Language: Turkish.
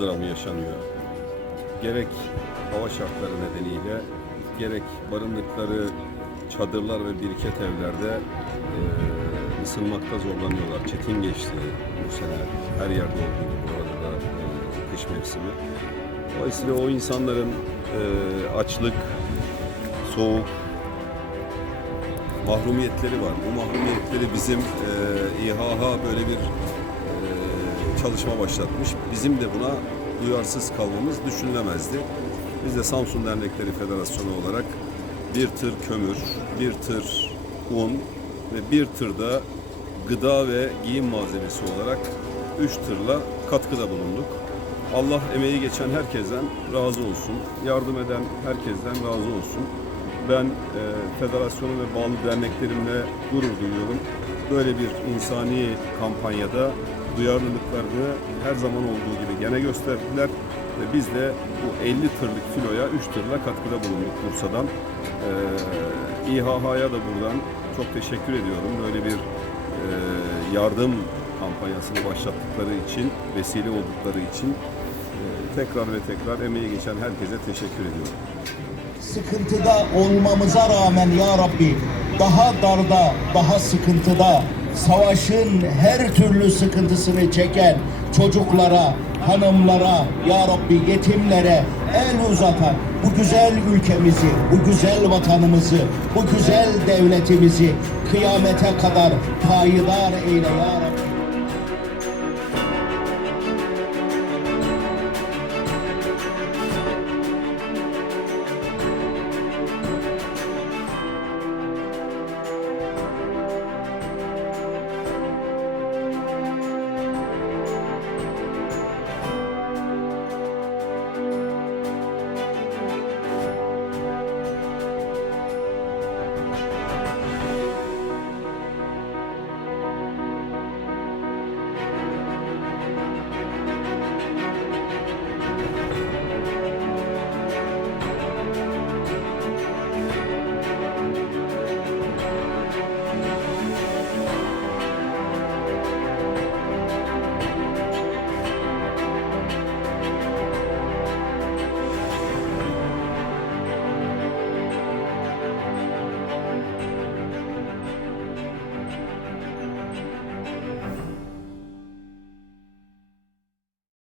Dramı yaşanıyor. Gerek hava şartları nedeniyle, gerek barındıkları çadırlar ve biriket evlerde e, ısınmakta zorlanıyorlar. Çetin geçti bu sene. Her yerde olduğu gibi burada da e, kış mevsimi. Dolayısıyla o insanların e, açlık, soğuk, mahrumiyetleri var. Bu mahrumiyetleri bizim e, İHH böyle bir çalışma başlatmış. Bizim de buna duyarsız kalmamız düşünülemezdi. Biz de Samsun Dernekleri Federasyonu olarak bir tır kömür, bir tır un ve bir tırda gıda ve giyim malzemesi olarak üç tırla katkıda bulunduk. Allah emeği geçen herkesten razı olsun. Yardım eden herkesten razı olsun. Ben e, federasyonu ve bağlı derneklerimle gurur duyuyorum. Böyle bir insani kampanyada duyarlılıklarını her zaman olduğu gibi gene gösterdiler. Ve biz de bu 50 tırlık filoya 3 tırla katkıda bulunduk Bursa'dan. E, İHH'ya da buradan çok teşekkür ediyorum. Böyle bir e, yardım kampanyasını başlattıkları için, vesile oldukları için e, tekrar ve tekrar emeği geçen herkese teşekkür ediyorum. sıkıntıda olmamıza rağmen ya Rabbi daha darda, daha sıkıntıda savaşın her türlü sıkıntısını çeken çocuklara, hanımlara, ya Rabbi yetimlere el uzatan bu güzel ülkemizi, bu güzel vatanımızı, bu güzel devletimizi kıyamete kadar payidar eyle ya Rabbi.